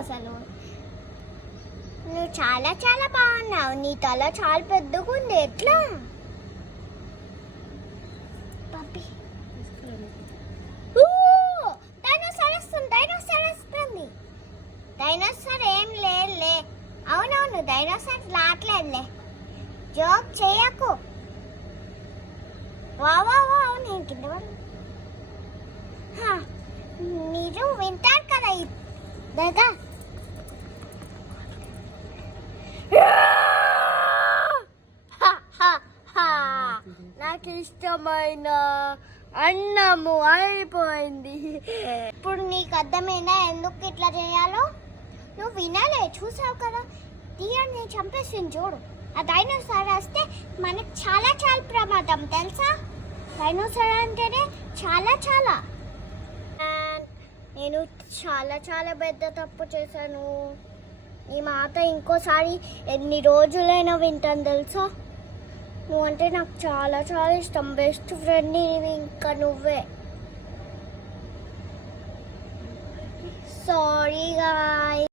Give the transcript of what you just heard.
అసలు నువ్వు చాలా చాలా బాగున్నావు. నీ తల చాలా పెద్దగా ఉంది. ఎట్లా డైనోసార్ ఏం లేదులే. అవునవును, డైనోసార్ రావట్లేదులే. జోక్ చేయకు. వా నేను కింద మీరు వింటారు కదా దగ్గర. నాకు ఇష్టమైన అన్నము అయిపోయింది. ఇప్పుడు నీకు అర్థమైందా ఎందుకు ఇట్లా చేయాలో? నువ్వు వినాలే, చూసావు కదా. తీయని చంపేసింది చూడు. ఆ డైనోసార్ వస్తే మనకు చాలా చాలా ప్రమాదం తెలుసా. డైనోసార్ అంటేనే చాలా చాలా. నేను చాలా చాలా పెద్ద తప్పు చేశాను. ఈ మాట ఇంకోసారి ఎన్ని రోజులైనా వింటాను తెలుసా. నువ్వంటే నాకు చాలా చాలా ఇష్టం. బెస్ట్ ఫ్రెండ్ ఇంకా నువ్వే. Sorry guys.